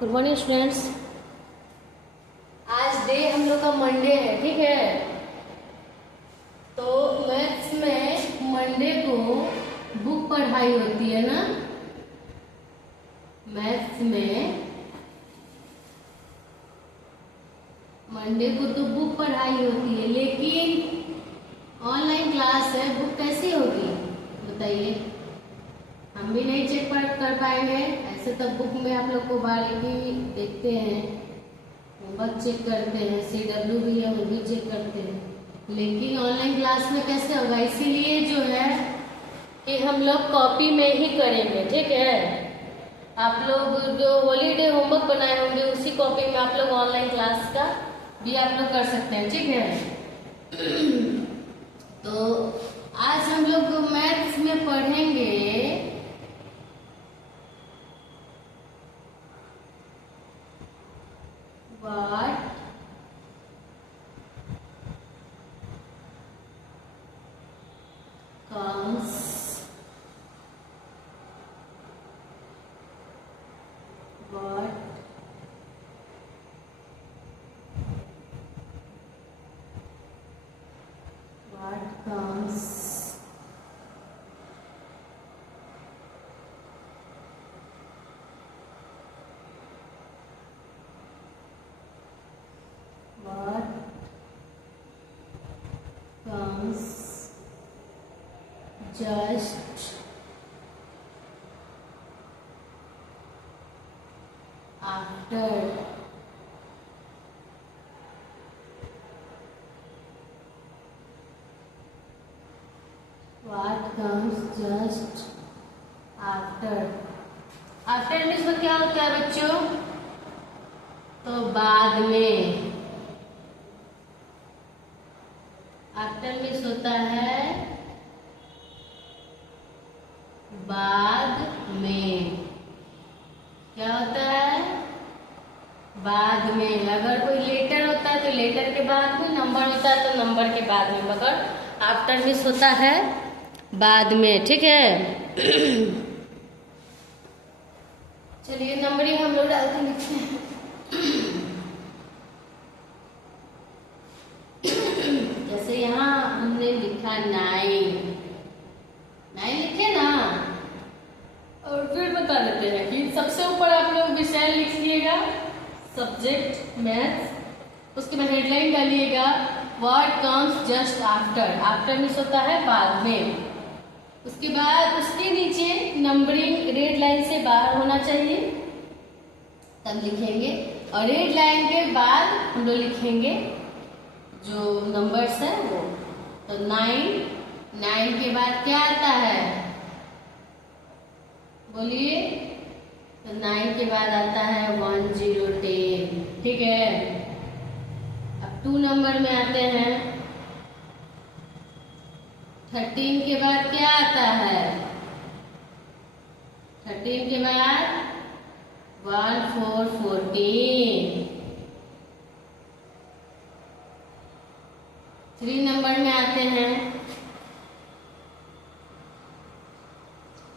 Good morning students. आज day हम लोग का मंडे है, ठीक है। तो मैथ्स में मंडे को बुक पढ़ाई होती है ना। मैथ्स में मंडे को तो बुक पढ़ाई होती है, लेकिन ऑनलाइन क्लास है, बुक कैसी होगी बताइए। हम भी नहीं चेक कर पाएंगे। ऐसे तो बुक में आप लोग को बारीकी देखते हैं, होमवर्क चेक करते हैं, CW भी है वो भी चेक करते हैं, लेकिन ऑनलाइन क्लास में कैसे होगा। इसीलिए जो है कि हम लोग कॉपी में ही करेंगे, ठीक है। आप लोग जो हॉलीडे होमवर्क बनाए होंगे उसी कॉपी में आप लोग ऑनलाइन क्लास का भी आप लोग कर सकते हैं, ठीक है। तो आज हम लोग मैथ्स में पढ़ेंगे what comes what comes what comes just after what comes just after। After means में क्या होता है बच्चों, तो बाद में। आफ्टर मीन्स होता है बाद में। क्या होता है, बाद में। अगर कोई लेटर होता है तो लेटर के बाद में, नंबर होता है तो नंबर के बाद में, मगर आफ्टर मीन्स होता है बाद में, ठीक है। चलिए नंबरिंग हम लोग डाल के लिखते हैं। जैसे यहाँ हमने लिखा 9 लिखे ना, और फिर बता देते हैं कि सबसे ऊपर आप लोग विषय लिख लिएगा, सब्जेक्ट मैथ्स। उसके बाद हेडलाइन डालिएगा what comes just after. After means होता है बाद में। उसके बाद उसके नीचे नंबरिंग रेड लाइन से बाहर होना चाहिए, तब लिखेंगे। और रेड लाइन के बाद हम लोग लिखेंगे जो नंबर्स है वो। तो 9 के बाद क्या आता है बोलिए। तो 9 के बाद आता है 1 0 10, ठीक है। अब 2 नंबर में आते हैं। 13 के बाद क्या आता है, 13 के बाद 1 4 14। 3 नंबर में आते हैं।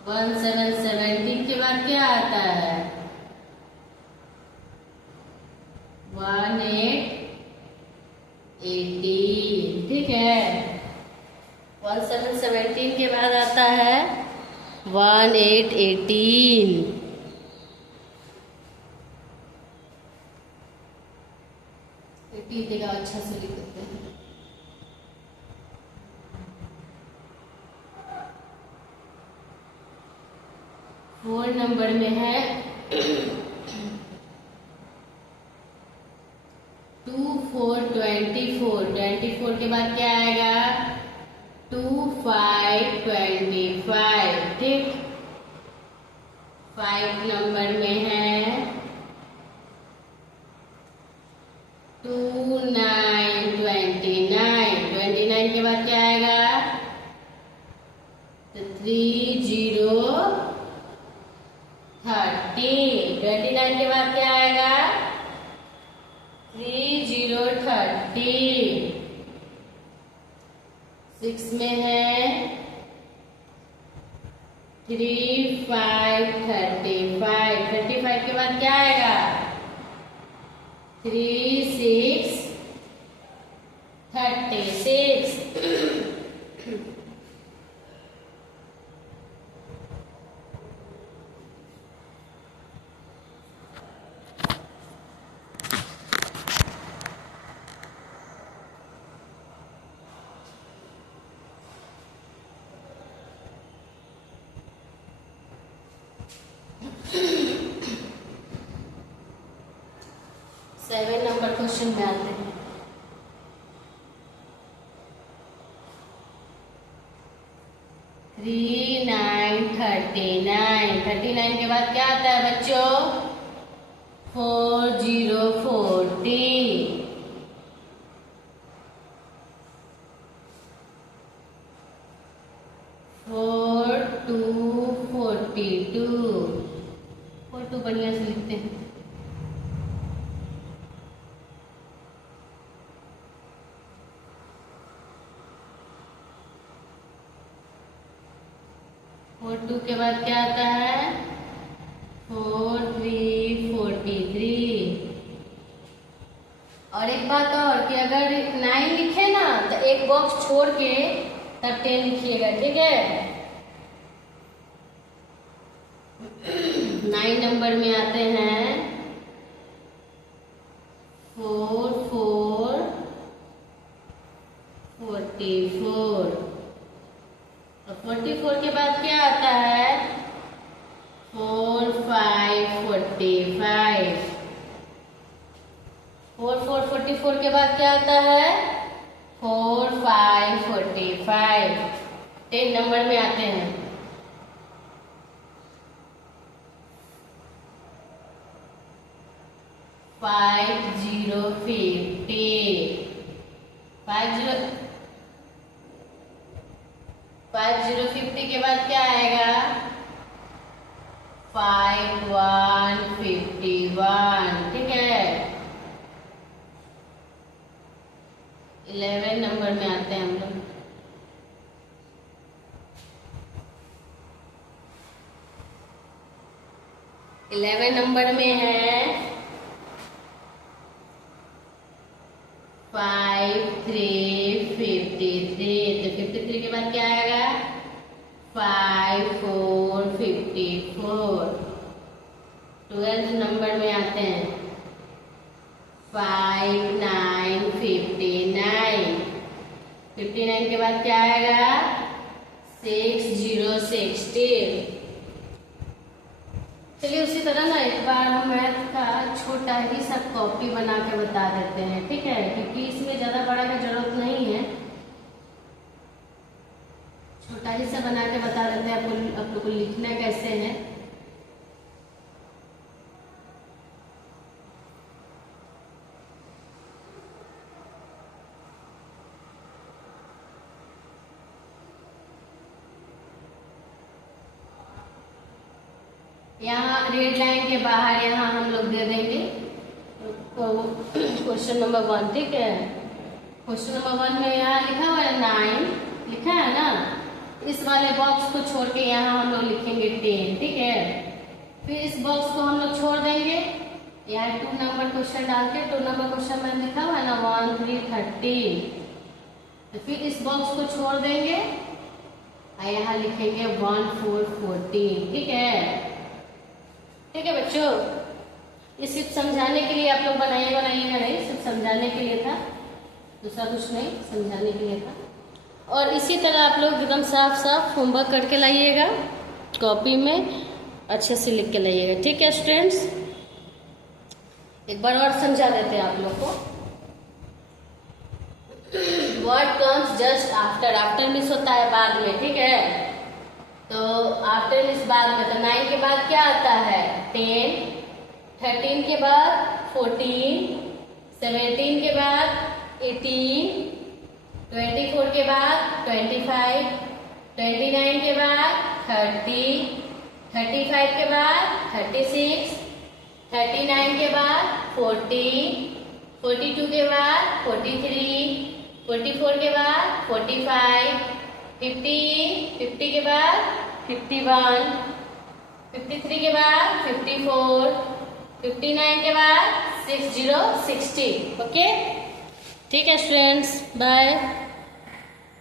1 7 17 के बाद क्या आता है, 1 8 18, ठीक है। 1 7 17 के बाद आता है 1 8 18। देगा अच्छा से लिख देते हैं। फोर नंबर में है 2 4 24। 24 के बाद क्या आएगा, 2 5 25, ठीक। 5 नंबर में है 2 9 29। 29 के बाद क्या आएगा, तो 3 0 30। 29 के बाद क्या आएगा, 3 0 30। 6 में है 3 5 35। 35 के बाद क्या आएगा 3 6 36। सेवन नंबर क्वेश्चन में आते हैं। थ्री 9 39। 39 के बाद क्या आता है बच्चों? 4 0 40। 4 2 42। 4 2 बढ़िया से लिखते हैं। और 2 के बाद क्या आता है? 4 3 43। और एक बात और कि अगर 9 लिखे ना तो एक बॉक्स छोड़ के तब 10 लिखिएगा, ठीक है। 9 नंबर में आते हैं 4 4 44। और 44 के बाद क्या आता है? 4 5 45। 4 4 44 के बाद क्या आता है? 4 5 45। 10 नंबर में आते हैं 5 0 50। 5 0 50 के बाद क्या आएगा? 5 1 51, ठीक है। 11 नंबर में आते हैं हम लोग। 11 नंबर में है 5 3 53। तो 53 के बाद क्या आएगा? 5 4 54। 12 नंबर में आते हैं 5 9 59। 59 के बाद क्या आएगा? 6 0 60। चलिए उसी तरह ना एक बार हम मैथ का छोटा ही सा कॉपी बना के बता देते हैं, ठीक है, क्योंकि इसमें ज़्यादा बड़ा का जरूरत नहीं है। छोटा ही सा बना के बता देते हैं आपको, आप लोग को लिखना कैसे है। यहाँ रेड लाइन के बाहर यहाँ हम लोग दे देंगे क्वेश्चन नंबर 1, ठीक है। क्वेश्चन नंबर 1 में यहाँ लिखा हुआ है 9, लिखा है ना। इस वाले बॉक्स को छोड़ के यहाँ हम लोग लिखेंगे 10, ठीक है। फिर इस बॉक्स को हम लोग छोड़ देंगे, यहाँ 2 नंबर क्वेश्चन डाल के 2 नंबर क्वेश्चन में लिखा हुआ है ना 1 3 13। तो फिर इस बॉक्स को छोड़ देंगे और यहाँ लिखेंगे 1 4 14, ठीक है। ठीक है बच्चों, ये सिर्फ समझाने के लिए आप लोग बनाइएगा नहीं, सिर्फ समझाने के लिए था, दूसरा कुछ नहीं, समझाने के लिए था। और इसी तरह आप लोग एकदम साफ साफ होमवर्क करके लाइएगा, कॉपी में अच्छे से लिख के लाइएगा, ठीक है स्टूडेंट्स। एक बार और समझा देते हैं आप लोग को। Word comes just after, after miss होता है बाद में, ठीक है। तो आफ्टर इस बाद में, तो 9 के बाद क्या आता है? 10, 13 के बाद 14, 17 के बाद 18, 24 के बाद 25, 29 के बाद 30, 35 के बाद 36, 39 के बाद 40, 42 के बाद 43, 44 के बाद 45, 50 के बाद 51, 53 के बाद 54, 59 के बाद 6060। ओके, ठीक है स्टूडेंट्स, बाय।